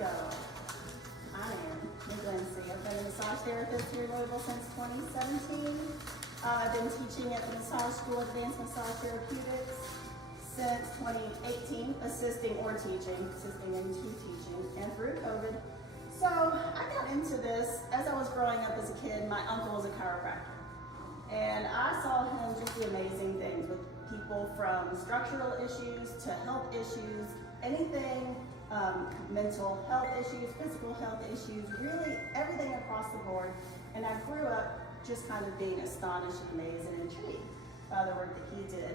go. I am Ms. Lindsay. I've been a massage therapist here in Louisville since 2017. I've been teaching at the Massage School Advanced Massage Therapeutics since 2018, assisting and teaching, and through COVID. So I got into this as I was growing up as a kid. My uncle was a chiropractor, and I saw him just do amazing things with people from structural issues to health issues, anything, mental health issues, physical health issues, really everything across the board. And I grew up just kind of being astonished, amazed, and intrigued by the work that he did.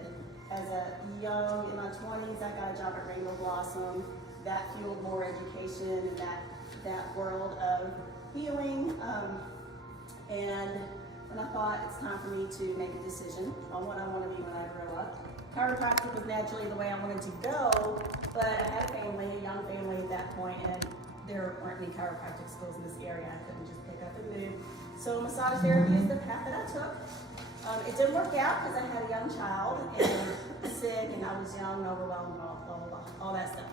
As a young, in my 20s, I got a job at Rainbow Blossom. That fueled more education and that world of healing. And when I thought it's time for me to make a decision on what I want to be when I grow up, chiropractic was naturally the way I wanted to go, but I had a family, a young family at that point, and there weren't any chiropractic schools in this area. I couldn't just pick up and move. So massage therapy is the path that I took. It didn't work out because I had a young child and sick, and I was young, overwhelmed, blah, blah, blah, all that stuff.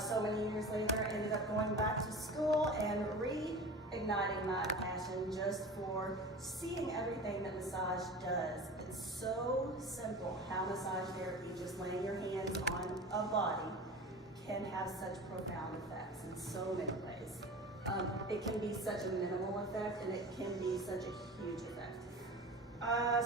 So many years later, I ended up going back to school and reigniting my passion just for seeing everything that massage does. It's so simple how massage therapy, just laying your hands on a body, can have such profound effects in so many ways. It can be such a minimal effect, and it can be such a huge effect.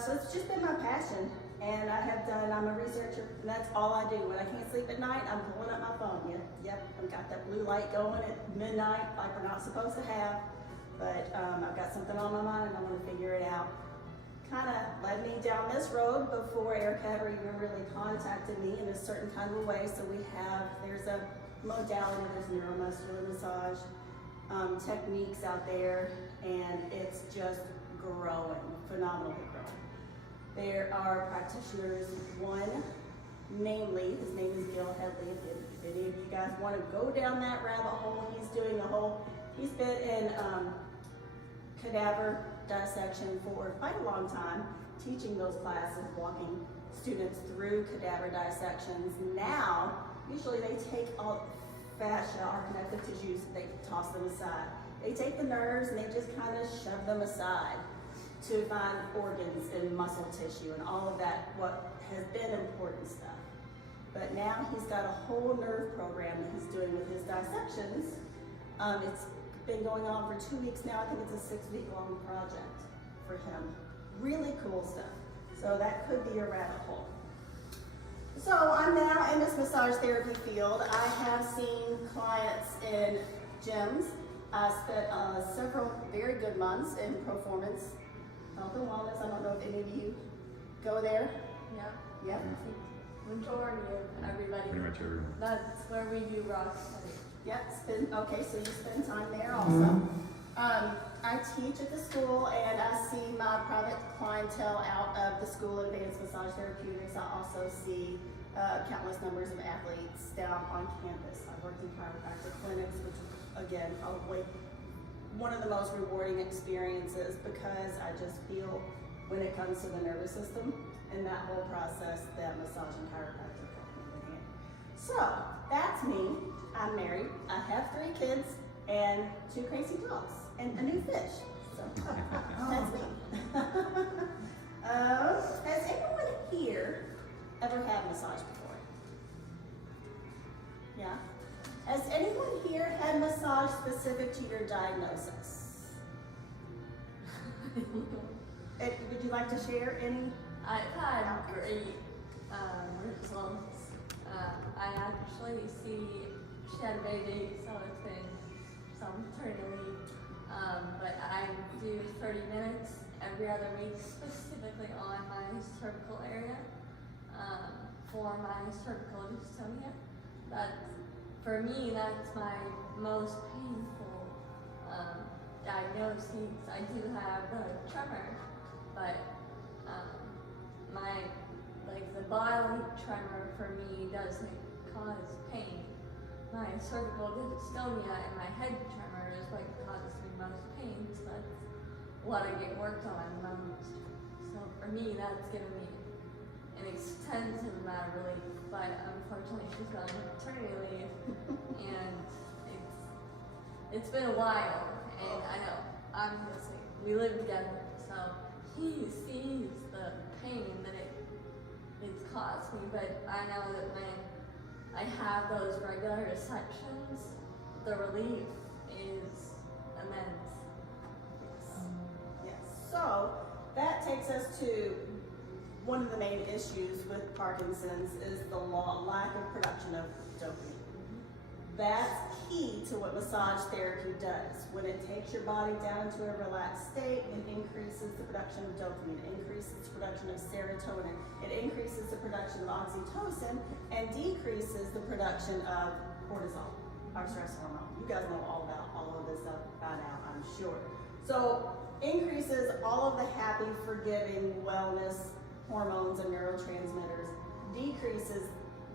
So it's just been my passion, and I'm a researcher, and that's all I do. When I can't sleep at night, I'm pulling up my phone. Yep, I've got that blue light going at midnight like we're not supposed to have, but I've got something on my mind, and I want to figure it out. Kind of led me down this road before Erica ever even really contacted me in a certain kind of a way. So there's a modality, there's neuromuscular massage techniques out there, and it's just growing, phenomenally growing. There are practitioners, one, namely, his name is Gil Headley. If any of you guys want to go down that rabbit hole, he's been in cadaver dissection for quite a long time, teaching those classes, walking students through cadaver dissections. Now, usually they take all fascia, our connective tissues, they toss them aside. They take the nerves and they just kind of shove them aside to find organs and muscle tissue and all of that, what has been important stuff. But now he's got a whole nerve program that he's doing with his dissections. It's been going on for 2 weeks now. I think it's a 6-week-long project for him. Really cool stuff. So that could be a rabbit hole. So I'm now in this massage therapy field. I have seen clients in gyms. I spent several very good months in Performance Health and Wellness. I don't know if any of you go there. Yeah. Yep. Majority of everybody. Pretty much everyone. That's where we do rock study. Yep. Okay, so you spend time there also. I teach at the school, and I see my private clientele out of the School of Advanced Massage Therapeutics. I also see countless numbers of athletes down on campus. I've worked in chiropractic clinics, which is, again, probably one of the most rewarding experiences, because I just feel when it comes to the nervous system and that whole process that massage and chiropractic go hand in hand. So that's me. I'm married. I have 3 kids and 2 crazy dogs and a new fish. So that's me. Has anyone here ever had massage before? Yeah? Has anyone here had massage specific to your diagnosis? Would you like to share any? I've had great results. I actually she had a baby, so it's been some maternity leave. But I do 30 minutes every other week, specifically on my cervical area for my cervical dystonia. For me, that's my most painful diagnosis. I do have the tremor, but the bodily tremor for me doesn't cause pain. My cervical dystonia and my head tremor is what causes me most pain, so that's what I get worked on most. So for me, that's given me an extensive amount of relief, but unfortunately she's on maternity leave, and it's it's been a while, and I know, obviously, we live together, so he sees the pain that it's caused me, but I know that when I have those regular sections, the relief is immense. Yes. So that takes us to one of the main issues with Parkinson's is the lack of production of dopamine. That's key to what massage therapy does. When it takes your body down into a relaxed state, it increases the production of dopamine, it increases the production of serotonin, it increases the production of oxytocin, and decreases the production of cortisol, our stress hormone. You guys know all about all of this stuff by now, I'm sure. So increases all of the happy, forgiving, wellness hormones and neurotransmitters, decreases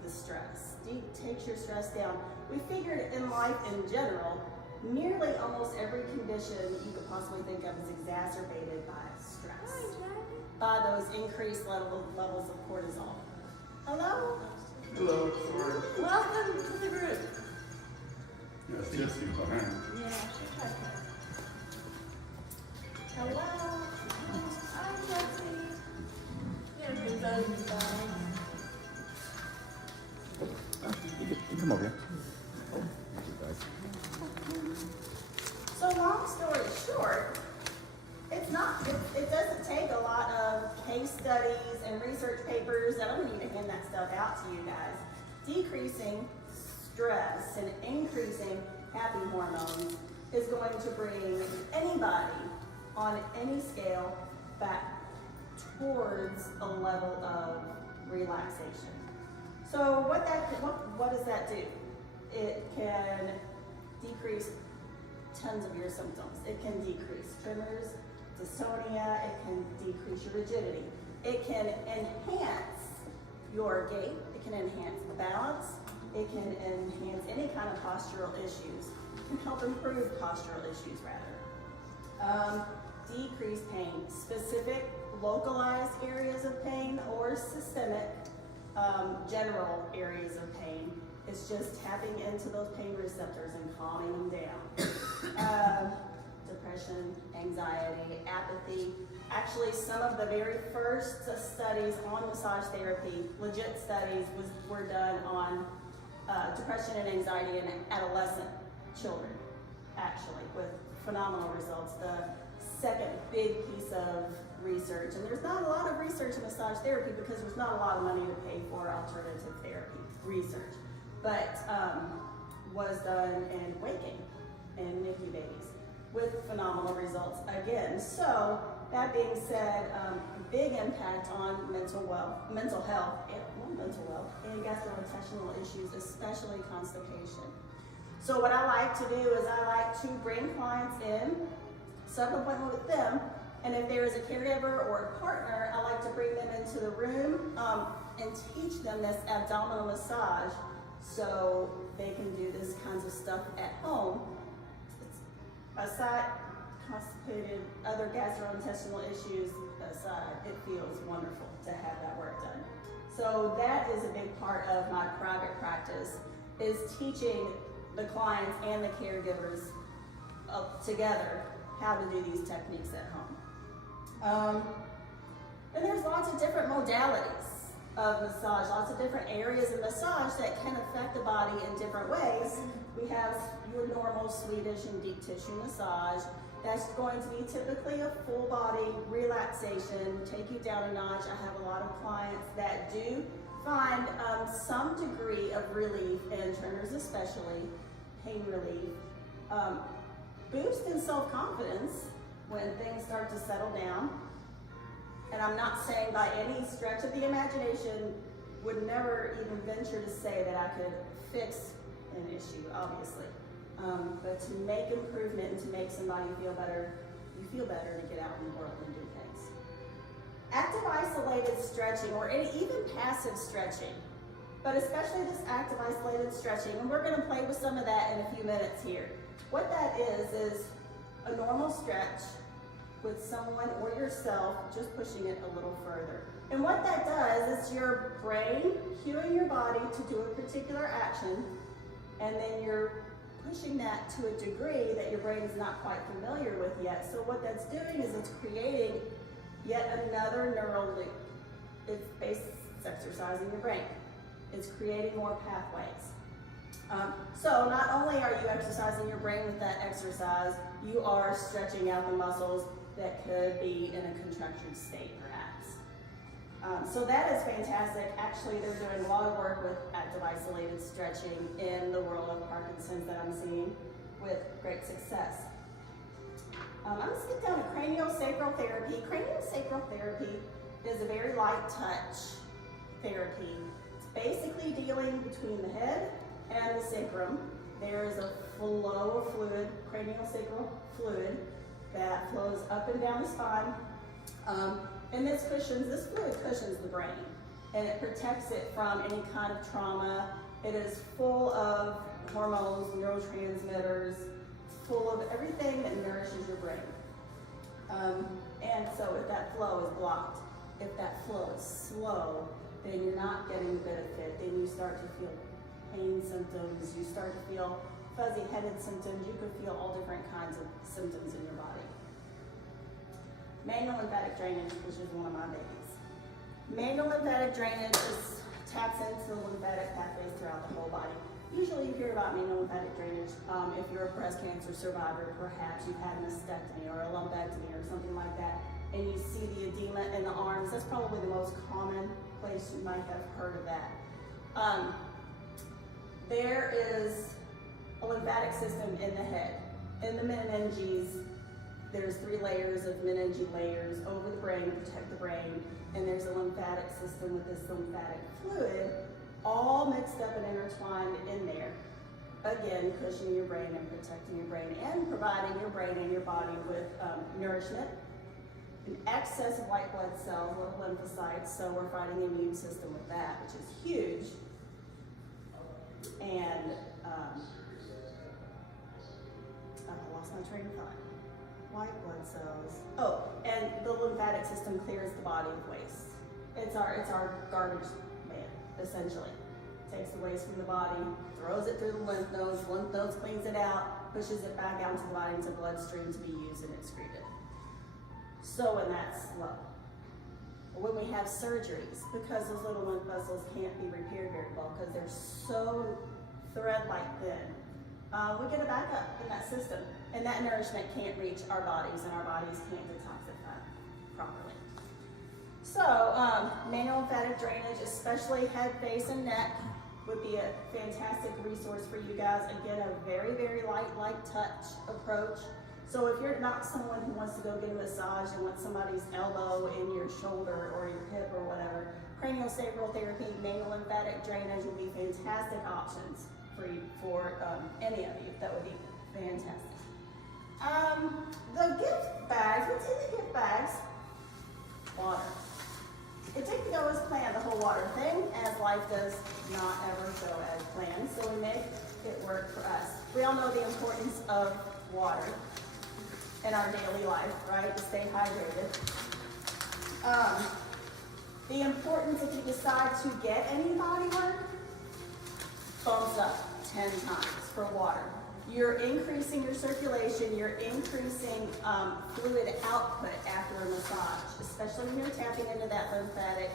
the stress, takes your stress down. We figured in life in general, nearly almost every condition you could possibly think of is exacerbated by stress, by those increased levels of cortisol. Hello? Hello. Welcome to the group. Yes, Jesse behind. Yeah, she's right there. Hello? Hi, Jessie. Yeah, we're both fine. You come over here. So long story short, it doesn't take a lot of case studies and research papers, and I'm going to need to hand that stuff out to you guys. Decreasing stress and increasing happy hormones is going to bring anybody on any scale back towards a level of relaxation. So what does that do? It can decrease tons of your symptoms. It can decrease tremors, dystonia, it can decrease your rigidity. It can enhance your gait, it can enhance balance, it can enhance any kind of postural issues. It can help improve postural issues rather. Decrease pain, specific localized areas of pain or systemic general areas of pain. It's just tapping into those pain receptors and calming them down. Depression, anxiety, apathy. Actually, some of the very first studies on massage therapy, legit studies, were done on depression and anxiety in adolescent children, actually, with phenomenal results. The second big piece of research, and there's not a lot of research in massage therapy because there's not a lot of money to pay for alternative therapy research, but was done in waking and NICU babies with phenomenal results again. So that being said, big impact on mental health and gastrointestinal issues, especially constipation. So what I like to do is I like to bring clients in, set an appointment with them, and if there is a caregiver or a partner, I like to bring them into the room and teach them this abdominal massage so they can do this kinds of stuff at home. Aside, constipated, other gastrointestinal issues aside, it feels wonderful to have that work done. So that is a big part of my private practice, is teaching the clients and the caregivers together how to do these techniques at home. And there's lots of different modalities of massage, lots of different areas of massage that can affect the body in different ways. We have your normal Swedish and deep tissue massage. That's going to be typically a full body relaxation, take you down a notch. I have a lot of clients that do find some degree of relief, in Turner's especially, pain relief. Boost in self-confidence when things start to settle down. And I'm not saying by any stretch of the imagination, would never even venture to say that I could fix an issue, obviously. But to make improvement and to make somebody feel better, you feel better to get out in the world and do things. Active isolated stretching, or even passive stretching, but especially this active isolated stretching, and we're gonna play with some of that in a few minutes here. What that is a normal stretch with someone or yourself just pushing it a little further. And what that does is your brain cueing your body to do a particular action, and then you're pushing that to a degree that your brain is not quite familiar with yet. So what that's doing is it's creating yet another neural loop. It's exercising your brain. It's creating more pathways. So not only are you exercising your brain with that exercise, you are stretching out the muscles that could be in a contractured state, perhaps. So that is fantastic. Actually, they're doing a lot of work with active isolated stretching in the world of Parkinson's that I'm seeing with great success. I'm going to skip down to craniosacral therapy. Craniosacral therapy is a very light touch therapy. It's basically dealing between the head and the sacrum. There is a flow of fluid, craniosacral fluid, that flows up and down the spine. And this fluid cushions the brain, and it protects it from any kind of trauma. It is full of hormones, neurotransmitters, full of everything that nourishes your brain. And so if that flow is blocked, if that flow is slow, then you're not getting the benefit. Then you start to feel pain symptoms, you start to feel fuzzy-headed symptoms, you could feel all different kinds of symptoms in your body. Manual lymphatic drainage, which is one of my babies. Manual lymphatic drainage taps into the lymphatic pathways throughout the whole body. Usually you hear about manual lymphatic drainage if you're a breast cancer survivor, perhaps you've had a mastectomy or a lumpectomy or something like that, and you see the edema in the arms. That's probably the most common place you might have heard of that. There is a lymphatic system in the head. In the meninges, there's 3 layers of meningeal layers over the brain to protect the brain, and there's a lymphatic system with this lymphatic fluid all mixed up and intertwined in there. Again, cushioning your brain and protecting your brain and providing your brain and your body with nourishment, an excess of white blood cells, little lymphocytes, so we're fighting the immune system with that, which is huge. And I lost my train of thought. White blood cells. Oh, and the lymphatic system clears the body of waste. It's our garbage man, essentially. Takes the waste from the body, throws it through the lymph nodes cleans it out, pushes it back out into the body into bloodstream to be used and excreted. So when that's slow. When we have surgeries, because those little lymph vessels can't be repaired very well because they're so thread-like thin, we get a backup in that system, and that nourishment can't reach our bodies, and our bodies can't detoxify properly. So, manual lymphatic drainage, especially head, face, and neck, would be a fantastic resource for you guys. Again, a very, very light touch approach. So if you're not someone who wants to go get a massage and want somebody's elbow in your shoulder or your hip or whatever, craniosacral therapy, manual lymphatic drainage would be fantastic options for you, for any of you. That would be fantastic. The gift bags, what's in the gift bags? Water. It didn't go as planned, the whole water thing, as life does not ever go as planned, so we make it work for us. We all know the importance of water in our daily life, right, to stay hydrated. The importance, if you decide to get any body work, bumps up 10 times for water. You're increasing your circulation, you're increasing fluid output after a massage, especially when you're tapping into that lymphatic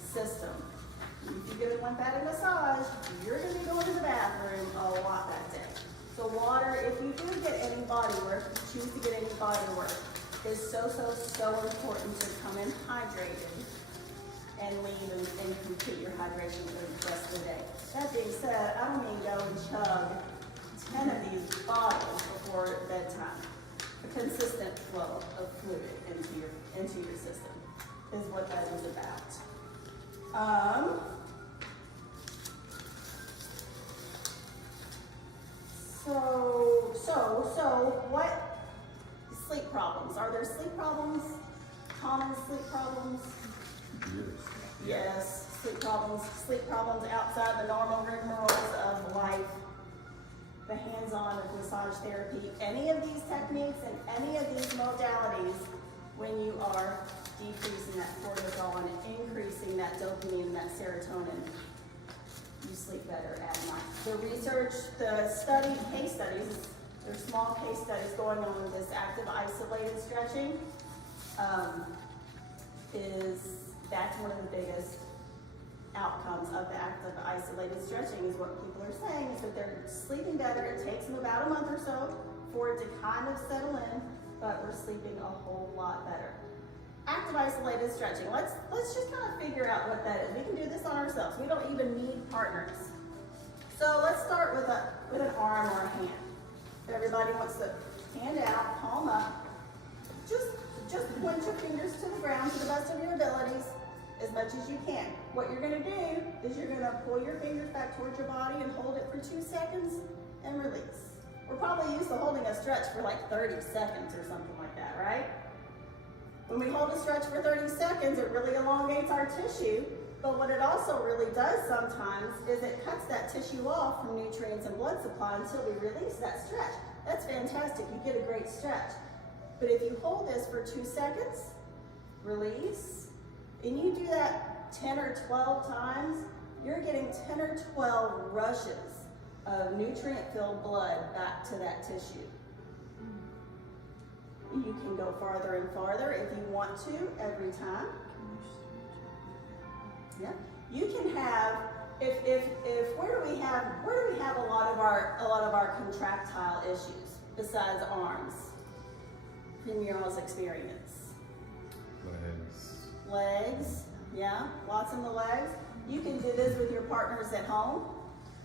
system. If you get a lymphatic massage, you're going to be going to the bathroom a lot that day. So water, if you do get any body work, if you choose to get any body work, is so important to come in hydrated and leave and complete your hydration for the rest of the day. That being said, I don't mean go and chug 10 of these bottles before bedtime. A consistent flow of fluid into your system is what that is about. So what sleep problems? Are there sleep problems? Common sleep problems? Yes, sleep problems outside the normal rigmaroles of life. The hands-on with massage therapy, any of these techniques and any of these modalities, when you are decreasing that cortisol and increasing that dopamine and that serotonin, you sleep better at night. The research, the study, case studies, there's small case studies going on with this active isolated stretching. That's one of the biggest outcomes of the active isolated stretching is what people are saying is that they're sleeping better. It takes them about a month or so for it to kind of settle in, but we're sleeping a whole lot better. Active isolated stretching. Let's just kind of figure out what that is. We can do this on ourselves. We don't even need partners. So let's start with an arm or a hand. Everybody wants to hand out, palm up. Just point your fingers to the ground to the best of your abilities as much as you can. What you're gonna do is you're gonna pull your fingers back towards your body and hold it for 2 seconds and release. We're probably used to holding a stretch for like 30 seconds or something like that, right? When we hold a stretch for 30 seconds, it really elongates our tissue, but what it also really does sometimes is it cuts that tissue off from nutrients and blood supply until we release that stretch. That's fantastic, you get a great stretch. But if you hold this for 2 seconds, release, and you do that 10 or 12 times, you're getting 10 or 12 rushes of nutrient-filled blood back to that tissue. You can go farther and farther if you want to every time. Yeah. You can have where do we have a lot of our contractile issues besides arms? In your all's experience. Legs, yeah, lots in the legs. You can do this with your partners at home.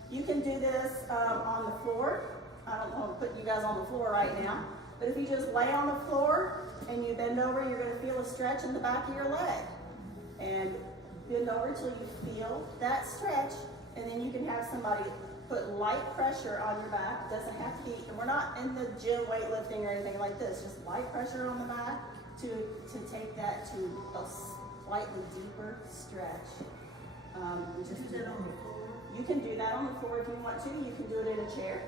You can do this on the floor. I don't want to put you guys on the floor right now, but if you just lay on the floor and you bend over, you're going to feel a stretch in the back of your leg. And bend over till you feel that stretch, and then you can have somebody put light pressure on your back. It doesn't have to be, and we're not in the gym weightlifting or anything like this, just light pressure on the back to take that to a slightly deeper stretch. You can do that on the floor if you want to. You can do it in a chair.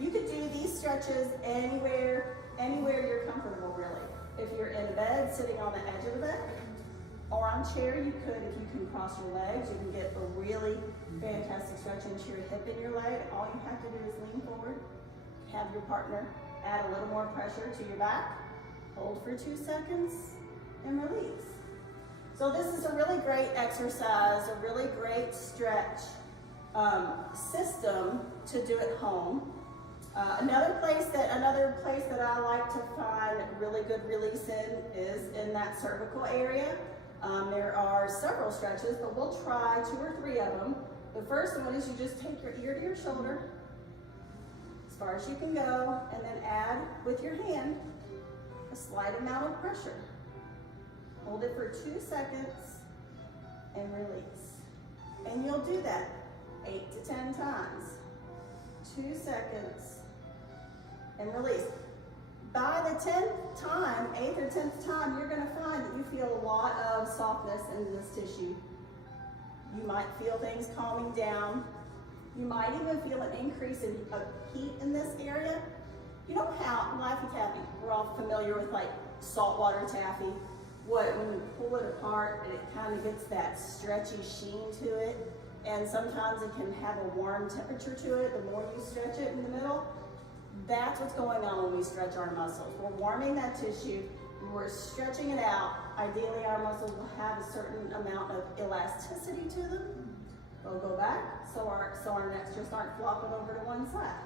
You could do these stretches anywhere you're comfortable, really. If you're in a bed, sitting on the edge of the bed, or on chair, you could, if you can cross your legs, you can get a really fantastic stretch into your hip and your leg. All you have to do is lean forward, have your partner add a little more pressure to your back, hold for 2 seconds, and release. So this is a really great exercise, a really great stretch system to do at home. Another place that I like to find really good release in is in that cervical area. There are several stretches, but we'll try 2 or 3 of them. The first one is you just take your ear to your shoulder, as far as you can go, and then add with your hand a slight amount of pressure. Hold it for 2 seconds and release. And you'll do that 8 to 10 times. 2 seconds and release. By the 10th time, 8th or 10th time, you're gonna find that you feel a lot of softness in this tissue. You might feel things calming down. You might even feel an increase in heat in this area. You know how Laffy Taffy, we're all familiar with like saltwater taffy. When you pull it apart, it kind of gets that stretchy sheen to it. And sometimes it can have a warm temperature to it. The more you stretch it in the middle, that's what's going on when we stretch our muscles. We're warming that tissue, we're stretching it out. Ideally, our muscles will have a certain amount of elasticity to them. They'll go back, so our necks just aren't flopping over to one side.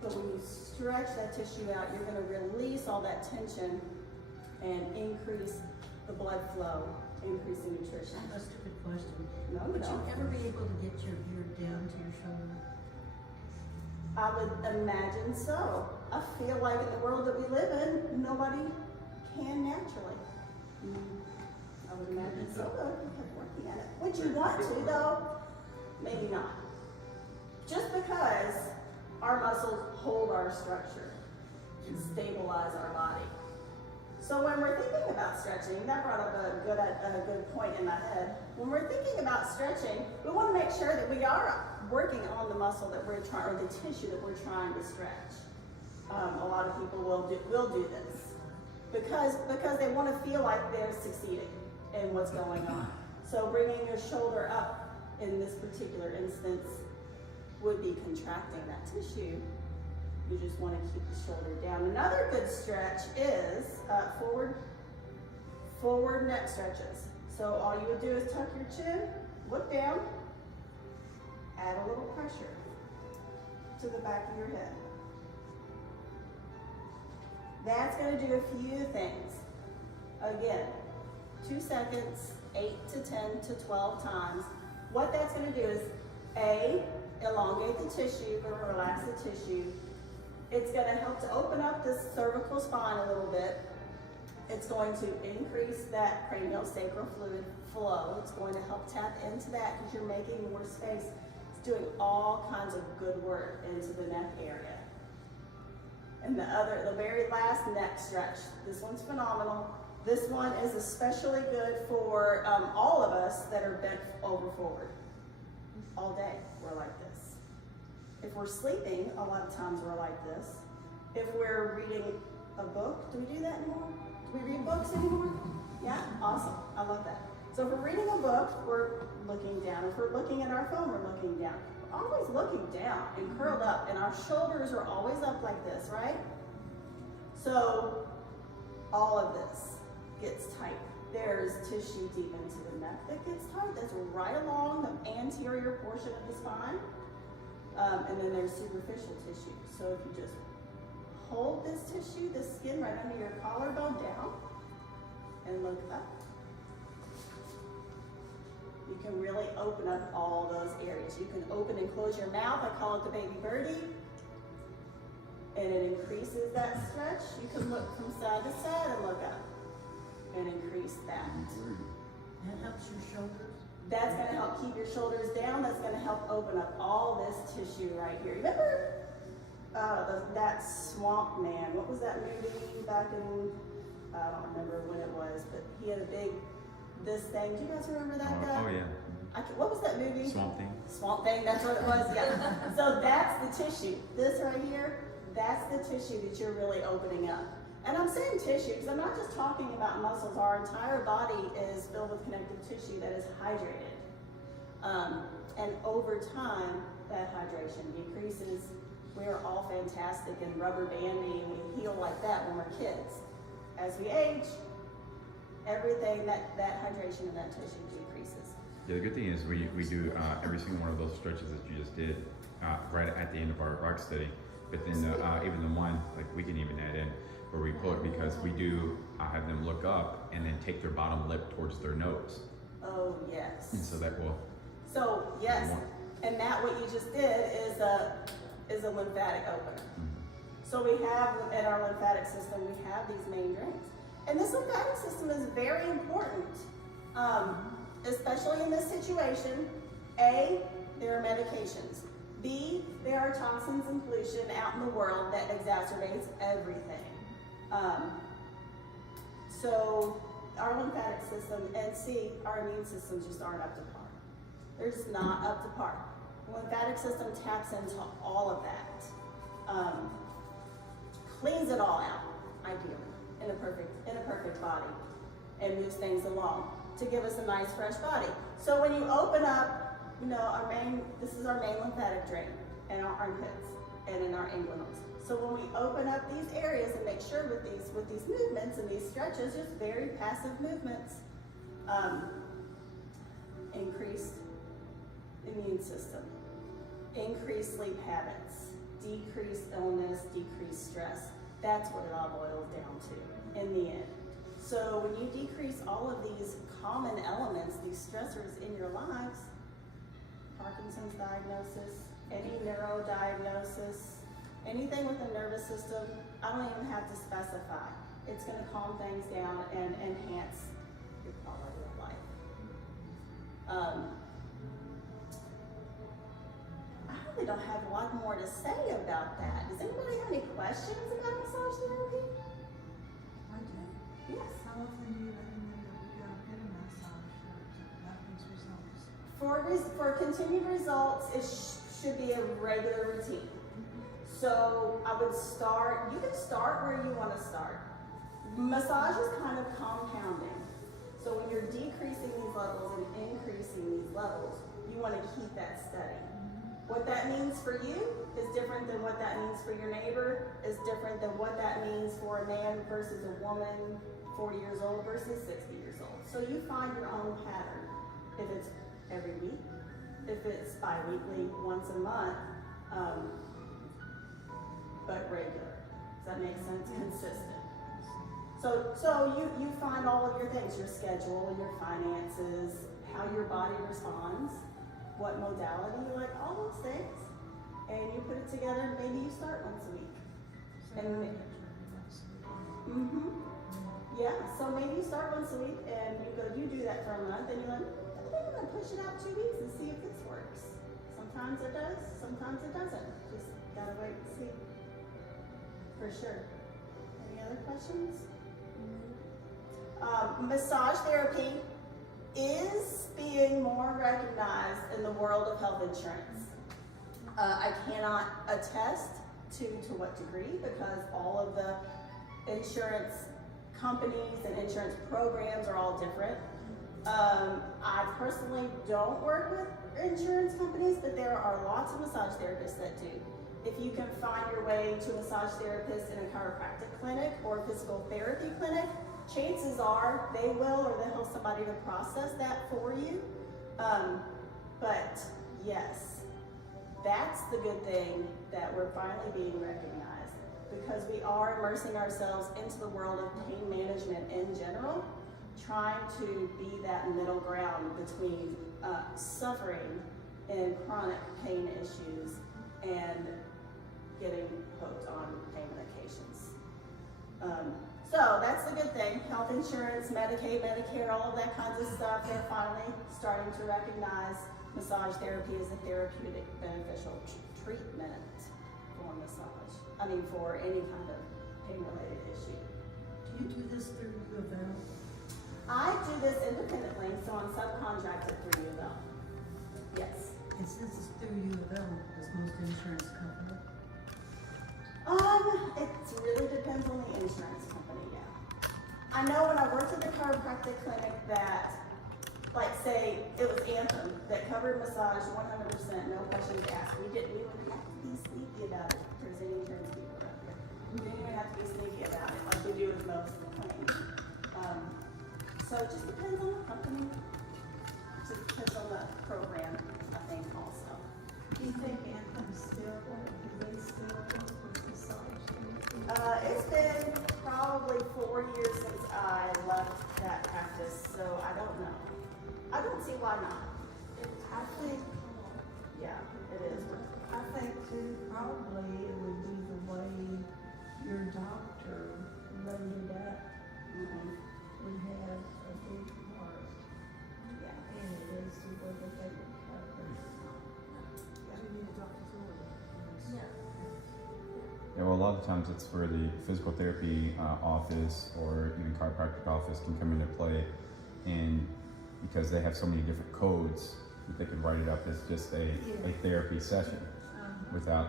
But when you stretch that tissue out, you're gonna release all that tension and increase the blood flow, increasing nutrition. I have a stupid question. No, Would no. you ever be able to get your beard down to your shoulder? I would imagine so. I feel like in the world that we live in, nobody can naturally. I would imagine so, though, if you kept working at it. Would you want to, though? Maybe not. Just because our muscles hold our structure and stabilize our body. So when we're thinking about stretching, that brought up a good point in my head. When we're thinking about stretching, we want to make sure that we are working on the muscle that we're trying, or the tissue that we're trying to stretch. A lot of people will do this because they want to feel like they're succeeding in what's going on. So bringing your shoulder up in this particular instance, would be contracting that tissue. You just want to keep the shoulder down. Another good stretch is forward neck stretches. So all you would do is tuck your chin, look down, add a little pressure to the back of your head. That's going to do a few things. Again, 2 seconds, 8 to 10 to 12 times. What that's going to do is elongate the tissue, or relax the tissue. It's going to help to open up this cervical spine a little bit. It's going to increase that craniosacral fluid flow. It's going to help tap into that because you're making more space. It's doing all kinds of good work into the neck area. And the very last neck stretch, this one's phenomenal. This one is especially good for all of us that are bent over forward. All day, we're like this. If we're sleeping, a lot of times we're like this. If we're reading a book, do we do that anymore? Do we read books anymore? Yeah, awesome, I love that. So if we're reading a book, we're looking down. If we're looking at our phone, we're looking down. We're always looking down and curled up, and our shoulders are always up like this, right? So all of this gets tight. There's tissue deep into the neck that gets tight. That's right along the anterior portion of the spine. And then there's superficial tissue. So if you just hold this tissue, this skin right under your collarbone down, and look up, you can really open up all those areas. You can open and close your mouth. I call it the baby birdie. And it increases that stretch. You can look from side to side and look up and increase that. That helps your shoulders. That's going to help keep your shoulders down. That's going to help open up all this tissue right here. Remember that Swamp Man? What was that movie back in, I don't remember when it was, but he had a big, this thing. Do you guys remember that guy? Oh yeah. What was that movie? Swamp Thing. Swamp Thing, that's what it was, yeah. So that's the tissue. This right here, that's the tissue that you're really opening up. And I'm saying tissue because I'm not just talking about muscles. Our entire body is filled with connective tissue that is hydrated. And over time, that hydration decreases. We are all fantastic in rubber banding. We heal like that when we're kids. As we age, everything, that hydration of that tissue decreases. Yeah, the good thing is we do every single one of those stretches that you just did right at the end of our rock study. But then even the one, like we can even add in where we pull it because we do have them look up and then take their bottom lip towards their nose. Oh, yes. And so that will. So, yes. And that what you just did is a lymphatic opener. Mm-hmm. So we have, in our lymphatic system, we have these main drains. And this lymphatic system is very important, especially in this situation. A, there are medications. B, there are toxins and pollution out in the world that exacerbates everything. So our lymphatic system, and C, our immune systems just aren't up to par. They're just not up to par. The lymphatic system taps into all of that. Cleans it all out, ideally, in a perfect body, and moves things along to give us a nice fresh body. So when you open up, this is our main lymphatic drain in our armpits and in our inguinals. So when we open up these areas and make sure with these movements and these stretches, just very passive movements, increased immune system, increased sleep habits, decreased illness, decreased stress. That's what it all boils down to in the end. So when you decrease all of these common elements, these stressors in your lives, Parkinson's diagnosis, any neuro diagnosis, anything with the nervous system, I don't even have to specify. It's going to calm things down and enhance your quality of life. I really don't have a lot more to say about that. Does anybody have any questions about massage therapy? I do. Yes. How often do you recommend that we go get a massage to have these results? For continued results, it should be a regular routine. So I would you can start where you want to start. Massage is kind of compounding. So when you're decreasing these levels and increasing these levels, you You want to keep that steady. What that means for you is different than what that means for your neighbor, is different than what that means for a man versus a woman 40 years old versus 60 years old. So you find your own pattern. If it's every week, if it's bi-weekly, once a month, but regular. Does that make sense? Consistent. So you find all of your things, your schedule, your finances, how your body responds, what modality you like, all those things, and you put it together and maybe you start once a week. Yeah, so maybe you start once a week and you do that for a month and you're like, I think I'm gonna push it out 2 weeks and see if this works. Sometimes it does, sometimes it doesn't. Just gotta wait and see. For sure. Any other questions? Massage therapy is being more recognized in the world of health insurance. I cannot attest to what degree because all of the insurance companies and insurance programs are all different. I personally don't work with insurance companies, but there are lots of massage therapists that do. If you can find your way to a massage therapist in a chiropractic clinic or a physical therapy clinic, chances are they will or they'll have somebody to process that for you. But yes, that's the good thing that we're finally being recognized because we are immersing ourselves into the world of pain management in general, trying to be that middle ground between suffering and chronic pain issues and getting hooked on pain medications. So that's the good thing. Health insurance, Medicaid, Medicare, all of that kinds of stuff, they're finally starting to recognize massage therapy as a therapeutic beneficial treatment for massage. For any kind of pain-related issue. Do you do this through U of L? I do this independently, so I'm subcontracted through U of L. Yes. And since it's through U of L, does most insurance cover it? It really depends on the insurance company, yeah. I know when I worked at the chiropractic clinic that, like say, it was Anthem that covered massage 100%, no questions asked. We wouldn't have to be sneaky about it if there's any insurance people around here. We didn't even have to be sneaky about it like we do with most claims. So it just depends on the company. It just depends on the program, I think, also. Do you think Anthem's still work? Do they still work with massage therapy? It's been probably 4 years since I left that practice, so I don't know. I don't see why not. I think, Yeah, it is. I think too, probably it would be the way your doctor wrote it up would have a big part Yeah. in it as to whether they would cover it or not. You need a doctor's order. Yeah. Yeah, well, a lot of times it's where the physical therapy office or even chiropractic office can come into play, and because they have so many different codes, that they can write it up as just a therapy session without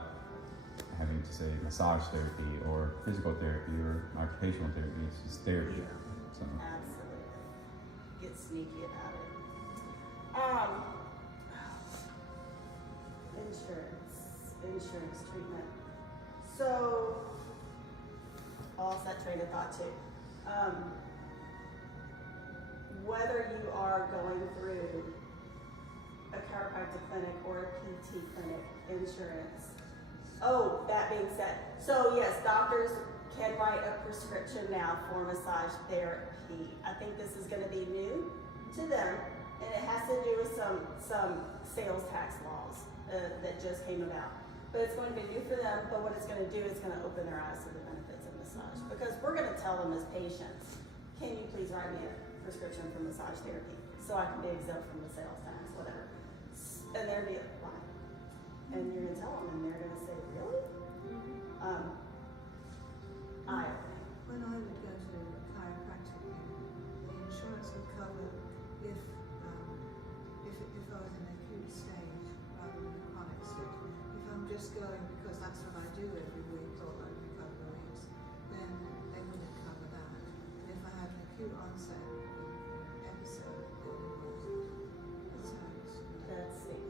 having to say massage therapy or physical therapy or occupational therapy. It's just therapy. So. Absolutely. Get sneaky about it. Insurance treatment. So, I lost that train of thought too. Whether you are going through a chiropractic clinic or a PT clinic, insurance. Oh, that being said, so yes, doctors can write a prescription now for massage therapy. I think this is going to be new to them, and it has to do with some sales tax laws that just came about. But it's going to be new for them, but what it's going to do is going to open their eyes to the benefits of massage. Because we're going to tell them as patients, can you please write me a prescription for massage therapy so I can be exempt from the sales tax, whatever. And they're going to be like, why? And you're going to tell them, and they're going to say, really? When I would go to a chiropractic, the insurance would cover if I was in an acute stage rather than a chronic stage. If I'm just going because that's what I do every week or every couple of weeks, then they wouldn't cover that. But if I had an acute onset episode, then it would. That's how it is. Let's see.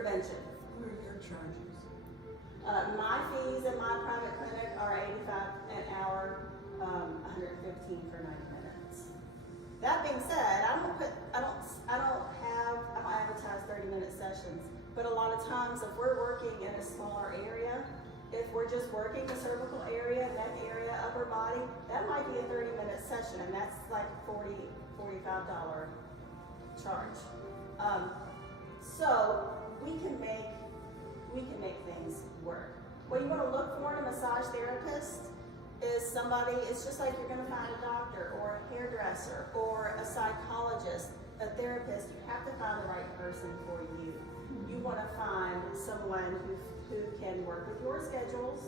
prevention. What are your charges? My fees in my private clinic are $85 an hour, $115 for 90 minutes. That being said, I don't advertise 30-minute sessions, but a lot of times if we're working in a smaller area, if we're just working the cervical area, neck area, upper body, that might be a 30-minute session, and that's like $45 charge. So we can make things work. What you want to look for in a massage therapist is somebody. It's just like you're going to find a doctor or a hairdresser or a psychologist, a therapist. You have to find the right person for you. You want to find someone who can work with your schedules.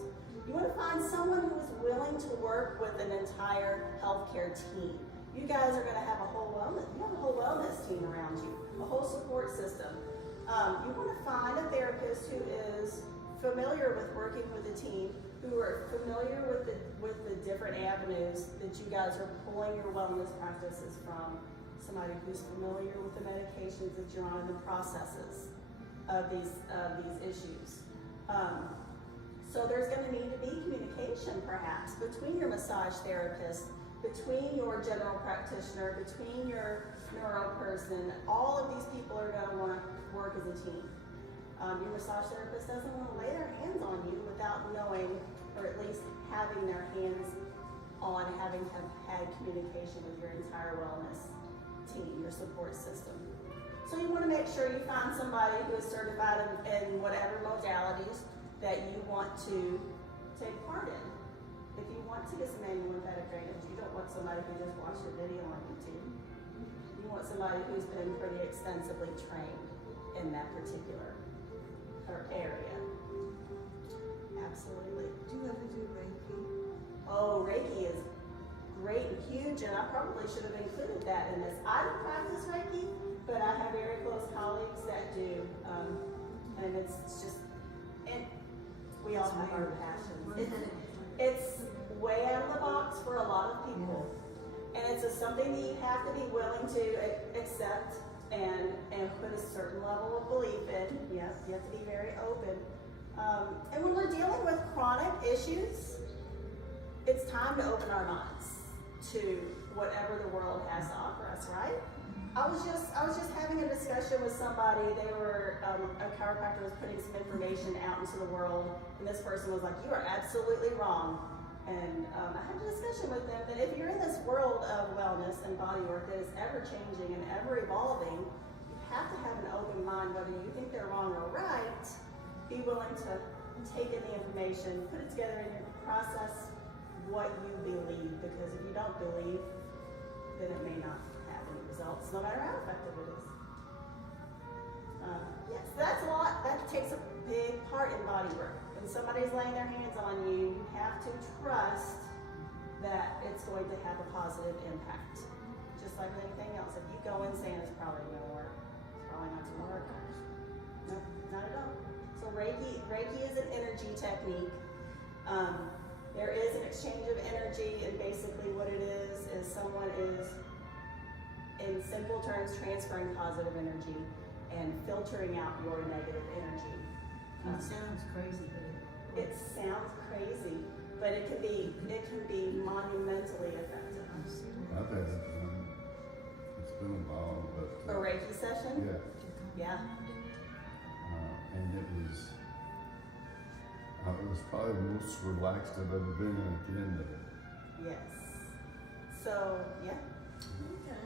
You want to find someone who is willing to work with an entire healthcare team. You guys are going to have a whole wellness team around you, a whole support system. You want to find a therapist who is familiar with working with a team, who are familiar with the different avenues that you guys are pulling your wellness practices from. Somebody who's familiar with the medications that you're on and the processes of these issues. So there's going to need to be communication, perhaps, between your massage therapist, between your general practitioner, between your neuro person. All of these people are going to want to work as a team. Your massage therapist doesn't want to lay their hands on you without knowing, or at least having their hands on, having had communication with your entire wellness team, your support system. So you want to make sure you find somebody who is certified in whatever modalities that you want to take part in. If you want to get some manual lymphatic drainage, you don't want somebody who just watched a video on YouTube. You want somebody who's been pretty extensively trained in that particular area. Absolutely. Do you ever do Reiki? Oh, Reiki is great and huge, and I probably should have included that in this. I don't practice Reiki, but I have very close colleagues that do, and it's just, and we all have our passions. It's way out of the box for a lot of people, and it's just something that you have to be willing to accept and put a certain level of belief in. Yes, you have to be very open. And when we're dealing with chronic issues, it's time to open our minds to whatever the world has to offer us, right? I was just having a discussion with somebody. They were a chiropractor was putting some information out into the world, and this person was like, "You are absolutely wrong." And I had a discussion with them that if you're in this world of wellness and body work that is ever changing and ever evolving, you have to have an open mind, whether you think they're wrong or right. Be willing to take in the information, put it together in your process what you believe, because if you don't believe, then it may not have any results, no matter how effective it is. Yes, that's a lot. That takes a big part in body work. When somebody's laying their hands on you, you have to trust that it's going to have a positive impact. Just like anything else. If you go in saying it's probably going to work, it's probably not going to work. No, not at all. So Reiki is an energy technique. There is an exchange of energy, and basically what it is someone is, in simple terms, transferring positive energy and filtering out your negative energy. It sounds crazy, but It sounds crazy, but it can be monumentally effective. I think it's been a while, but. A Reiki session? Yeah, Yeah. and it was probably the most relaxed I've ever been at the end of it. Yes. So, yeah. Okay.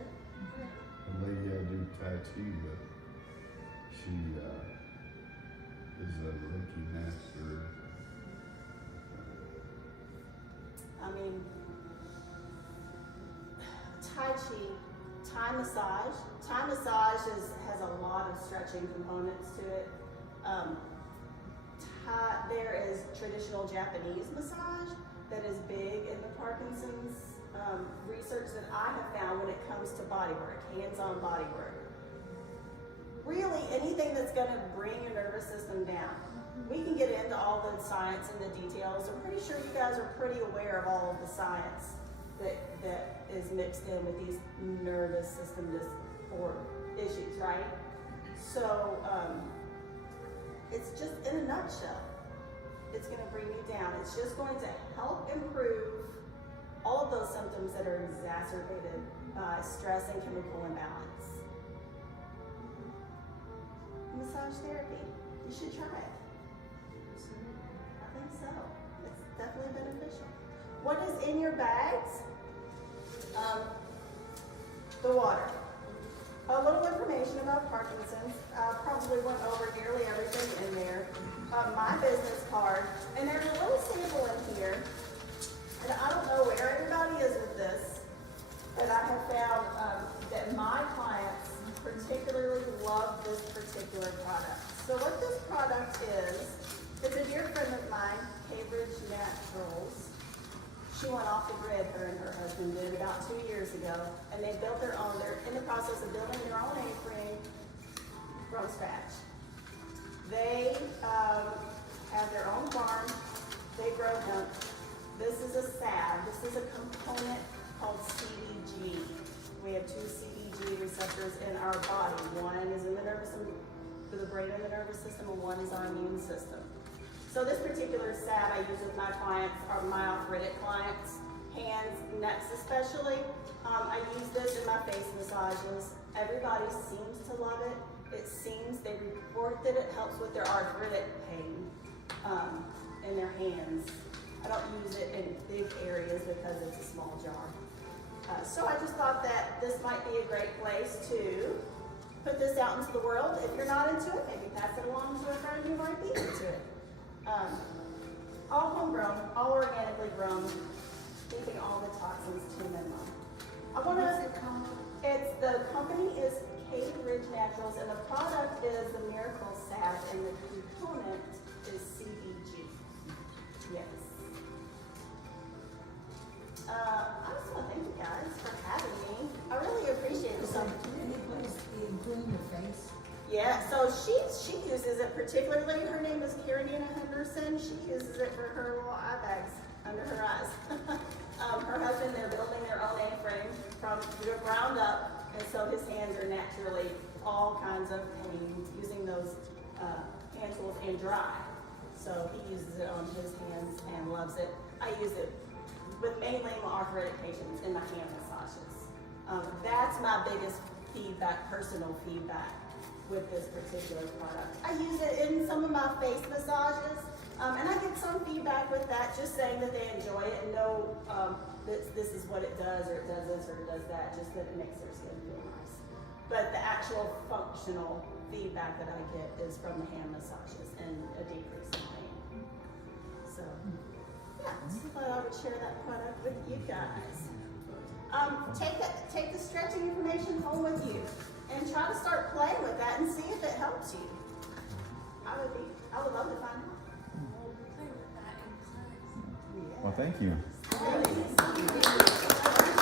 The lady I do Tai Chi with, she is a Reiki master. I mean, Thai massage has a lot of stretching components to it. There is traditional Japanese massage that is big in the Parkinson's research that I have found when it comes to body work, hands-on body work. Really, anything that's going to bring your nervous system down. We can get into all the science and the details. I'm pretty sure you guys are pretty aware of all of the science that is mixed in with these nervous system disorder issues, right? So blood shelf. It's going to bring you down. It's just going to help improve all of those symptoms that are exacerbated by stress and chemical imbalance. Massage therapy. You should try it. I think so. It's definitely beneficial. What is in your bags? The water. A little information about Parkinson's. Probably went over nearly everything in there. My business card. And there's a little sample in here. And I don't know where everybody is with this, but I have found that my clients particularly love this particular product. So what this product is, it's a dear friend of mine, Cambridge Naturals. She went off the grid, her and her husband did about 2 years ago, and they built their own. They're in the process of building their own A-frame from scratch. They have their own farm. They grow hemp. This is a salve. This is a component called CBG. We have 2 CBG receptors in our body. One is in the nervous system, for the brain and the nervous system, and one is our immune system. So this particular salve I use with my clients, are my arthritic clients, hands, necks especially. I use this in my face massages. Everybody seems to love it. It seems, they report that it helps with their arthritic pain in their hands. I don't use it in big areas because it's a small jar. So I just thought that this might be a great place to put this out into the world. If you're not into it, maybe pass it along to a friend who might be into it. All homegrown, all organically grown, keeping all the toxins to a minimum. What's it called? The company is Cambridge Naturals, and the product is the Miracle Salve, and the component is CBG. Yes. I just want to thank you guys for having me. I really appreciate this opportunity. Including your face? Yeah, so she uses it particularly. Her name is Carolina Henderson. She uses it for her little eye bags under her eyes. Her husband, they're building their own A-frame from the ground up, and so his hands are naturally all kinds of pain using those hand tools and dry. So he uses it on his hands and loves it. I use it with mainly my arthritic patients in my hand massages. That's my biggest feedback, personal feedback with this particular product. I use it in some of my face massages, and I get some feedback with that, just saying that they enjoy it and know that this is what it does, or it does this, or it does that, just that it makes their skin feel nice. But the actual functional feedback that I get is from the hand massages and a decrease in pain. So, yeah, just thought I would share that product with you guys. Take the stretching information home with you and try to start playing with that and see if it helps you. I would love to find out. We'll play with that in class. Well, thank you. Thank you.